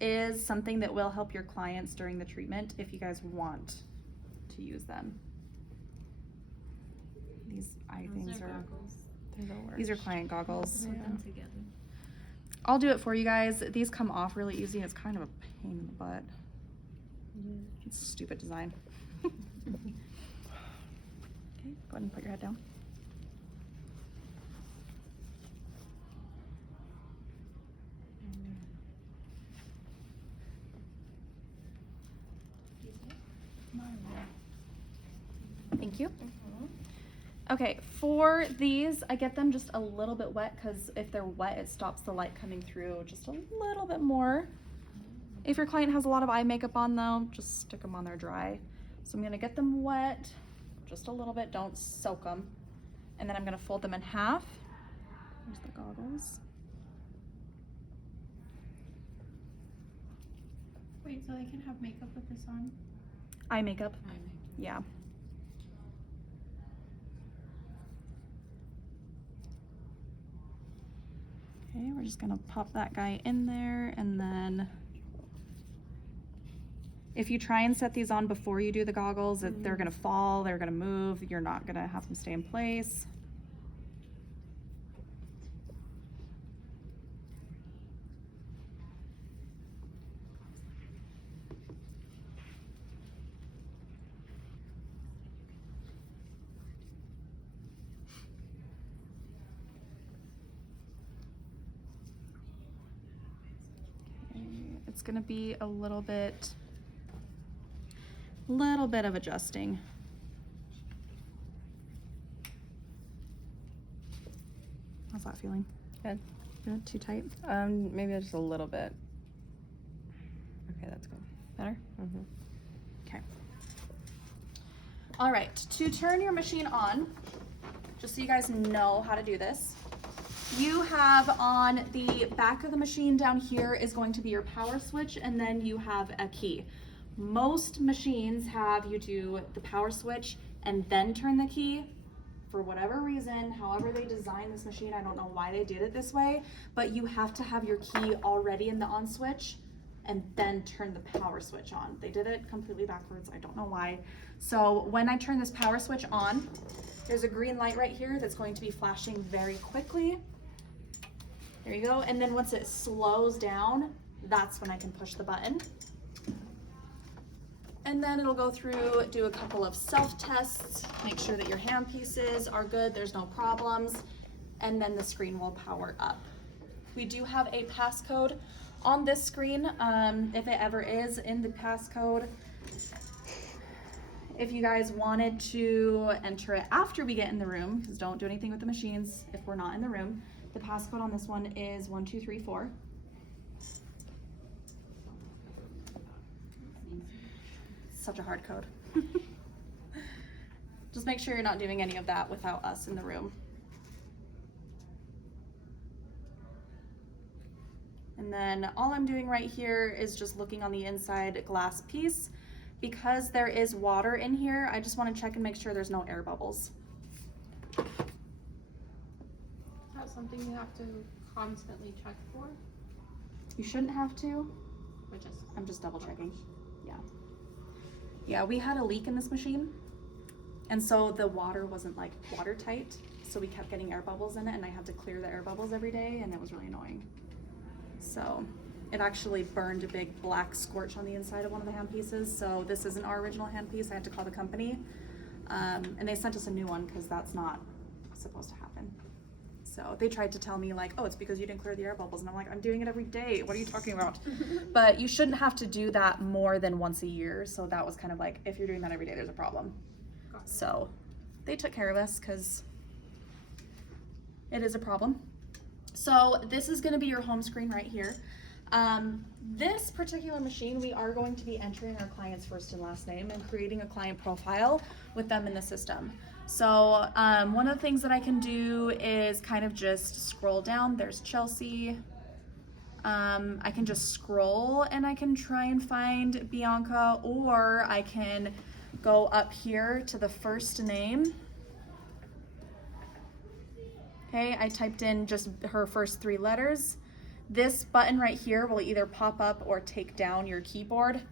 is something that will help your clients during the treatment if you guys want to use them. These eye things are They're the worst. these are client goggles. Put them together. I'll do it for you guys. These come off really easy. It's kind of a pain in the butt. It's a stupid design. Okay, go ahead and put your head down. Thank you. Okay, for these, I get them just a little bit wet because if they're wet, it stops the light coming through just a little bit more. If your client has a lot of eye makeup on though, just stick them on there dry. So I'm gonna get them wet just a little bit, don't soak them. And then I'm gonna fold them in half. Here's the goggles. Wait, so they can have makeup with this on? Eye makeup, yeah. Okay, we're just gonna pop that guy in there, and then if you try and set these on before you do the goggles, they're gonna fall, they're gonna move, you're not gonna have them stay in place. It's gonna be a little bit of adjusting. How's that feeling? Good. Good, too tight? Maybe just a little bit. Okay, that's good. Better? Mm-hmm. Okay. All right, to turn your machine on, just so you guys know how to do this, you have on the back of the machine down here is going to be your power switch, and then you have a key. Most machines have you do the power switch and then turn the key. For whatever reason, however they designed this machine, I don't know why they did it this way, but you have to have your key already in the on switch and then turn the power switch on. They did it completely backwards, I don't know why. So when I turn this power switch on, there's a green light right here that's going to be flashing very quickly. There you go, and then once it slows down, that's when I can push the button. And then it'll go through, do a couple of self-tests, make sure that your hand pieces are good, there's no problems, and then the screen will power up. We do have a passcode on this screen, if it ever is in the passcode. If you guys wanted to enter it after we get in the room, because don't do anything with the machines if we're not in the room, the passcode on this one is 1234. Such a hard code. Just make sure you're not doing any of that without us in the room. And then all I'm doing right here is just looking on the inside glass piece. Because there is water in here, I just want to check and make sure there's no air bubbles. Is that something you have to constantly check for? You shouldn't have to. Or just I'm just double checking. Yeah. Yeah, we had a leak in this machine. And so the water wasn't like watertight. So we kept getting air bubbles in it, and I had to clear the air bubbles every day, and it was really annoying. So it actually burned a big black scorch on the inside of one of the hand pieces. So this isn't our original hand piece. I had to call the company. And they sent us a new one because that's not supposed to happen. So they tried to tell me like, oh, it's because you didn't clear the air bubbles. And I'm like, I'm doing it every day. What are you talking about? But you shouldn't have to do that more than once a year. So that was kind of like, if you're doing that every day, there's a problem. So they took care of us because it is a problem. So this is gonna be your home screen right here. This particular machine, we are going to be entering our client's first and last name and creating a client profile with them in the system. So one of the things that I can do is kind of just scroll down. There's Chelsea. I can just scroll and I can try and find Bianca, or I can go up here to the first name. Okay, I typed in just her first 3 letters. This button right here will either pop up or take down your keyboard.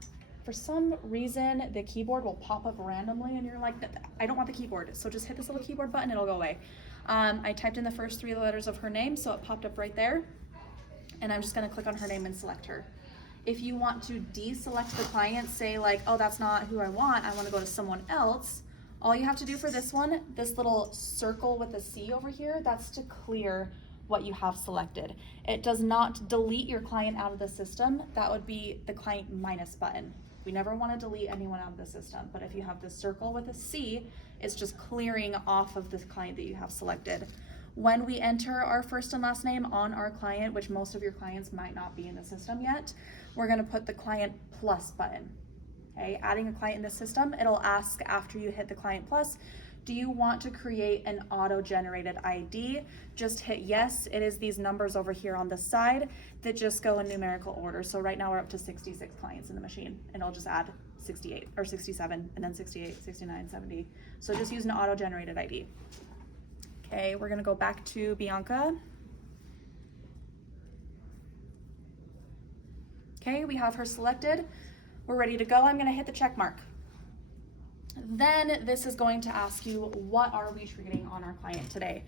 For some reason, the keyboard will pop up randomly and you're like, I don't want the keyboard. So just hit this little keyboard button, it'll go away. I typed in the first 3 letters of her name, so it popped up right there. And I'm just gonna click on her name and select her. If you want to deselect the client, say like, oh, that's not who I want to go to someone else, all you have to do for this one, this little circle with a C over here, that's to clear what you have selected. It does not delete your client out of the system. That would be the client minus button. We never want to delete anyone out of the system, but if you have this circle with a C, it's just clearing off of the client that you have selected. When we enter our first and last name on our client, which most of your clients might not be in the system yet, we're gonna put the client plus button. Okay, adding a client in the system, it'll ask after you hit the client plus, do you want to create an auto-generated ID? Just hit yes. It is these numbers over here on the side that just go in numerical order. So right now we're up to 66 clients in the machine, and it'll just add 68 or 67, and then 68, 69, 70. So just use an auto-generated ID. Okay, we're gonna go back to Bianca. Okay, we have her selected. We're ready to go. I'm gonna hit the check mark. Then this is going to ask you, what are we treating on our client today?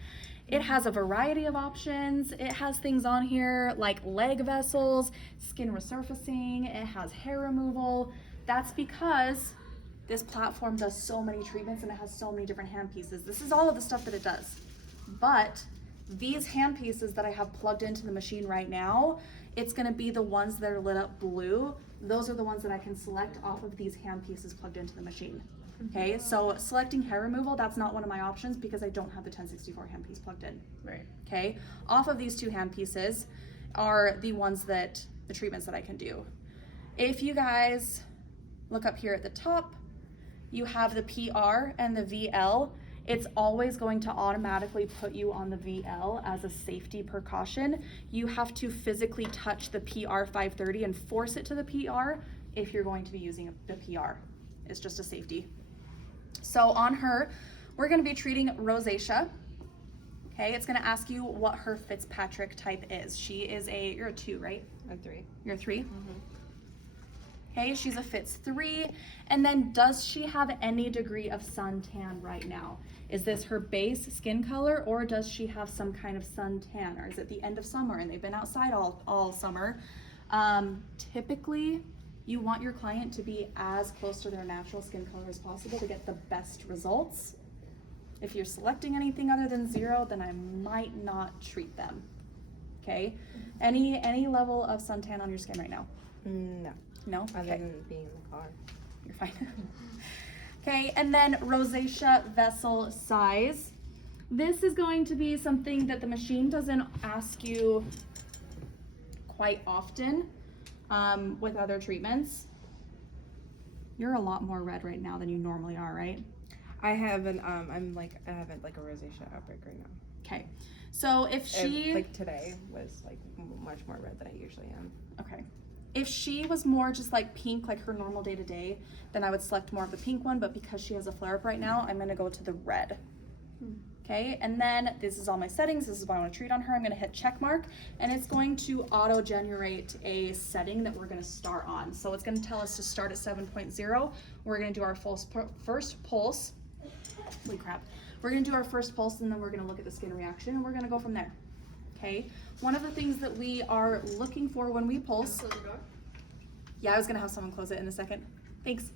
It has a variety of options. It has things on here like leg vessels, skin resurfacing, it has hair removal. That's because this platform does so many treatments and it has so many different hand pieces. This is all of the stuff that it does. But these hand pieces that I have plugged into the machine right now, it's gonna be the ones that are lit up blue. Those are the ones that I can select off of these hand pieces plugged into the machine. Okay, so selecting hair removal, that's not one of my options because I don't have the 1064 handpiece plugged in. Right. Okay, off of these 2 handpieces are the ones that, the treatments that I can do. If you guys look up here at the top, you have the PR and the VL. It's always going to automatically put you on the VL as a safety precaution. You have to physically touch the PR 530 and force it to the PR if you're going to be using the PR. It's just a safety. So on her, we're gonna be treating rosacea. Okay, it's gonna ask you what her Fitzpatrick type is. She is you're a 2, right? A 3. You're a 3? Mm-hmm. Okay, she's a Fitz 3. And then does she have any degree of suntan right now? Is this her base skin color, or does she have some kind of suntan? Or is it the end of summer and they've been outside all summer? Typically, you want your client to be as close to their natural skin color as possible to get the best results. If you're selecting anything other than 0, then I might not treat them. Okay? Any level of suntan on your skin right now? No. No? Other Okay. than being in the car. You're fine. Okay, and then rosacea vessel size. This is going to be something that the machine doesn't ask you quite often with other treatments. You're a lot more red right now than you normally are, right? I have I have like a rosacea outbreak right now. Okay, so if she like today was like much more red than I usually am. Okay. If she was more just like pink, like her normal day to day, then I would select more of the pink one, but because she has a flare up right now, I'm gonna go to the red. Okay, and then this is all my settings. This is what I wanna treat on her. I'm gonna hit check mark, and it's going to auto generate a setting that we're gonna start on. So it's gonna tell us to start at 7.0. We're gonna do our first pulse. Holy crap. We're gonna do our first pulse, and then we're gonna look at the skin reaction, and we're gonna go from there. Okay, one of the things that we are looking for when we pulse. Close the door. Yeah, I was gonna have someone close it in a second. Thanks.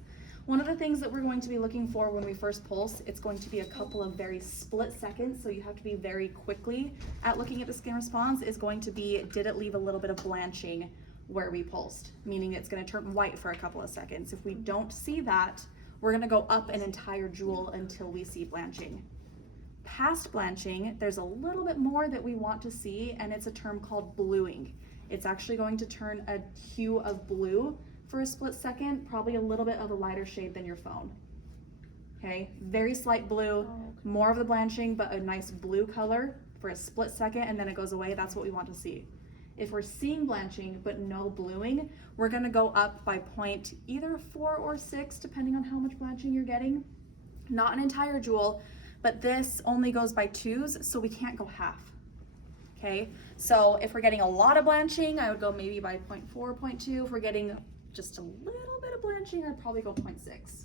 One of the things that we're going to be looking for when we first pulse, it's going to be a couple of very split seconds, so you have to be very quickly at looking at the skin response, is going to be, did it leave a little bit of blanching where we pulsed? Meaning it's gonna turn white for a couple of seconds. If we don't see that, we're gonna go up an entire joule until we see blanching. Past blanching, there's a little bit more that we want to see, and it's a term called bluing. It's actually going to turn a hue of blue for a split second, probably a little bit of a lighter shade than your phone. Okay, very slight blue, more of the blanching, but a nice blue color for a split second, and then it goes away. That's what we want to see. If we're seeing blanching but no bluing, we're gonna go up by point either 4 or 6, depending on how much blanching you're getting. Not an entire joule, but this only goes by 2s, so we can't go half. Okay, so if we're getting a lot of blanching, I would go maybe by 0.4, 0.2. If we're getting just a little bit of blanching, I'd probably go 0.6.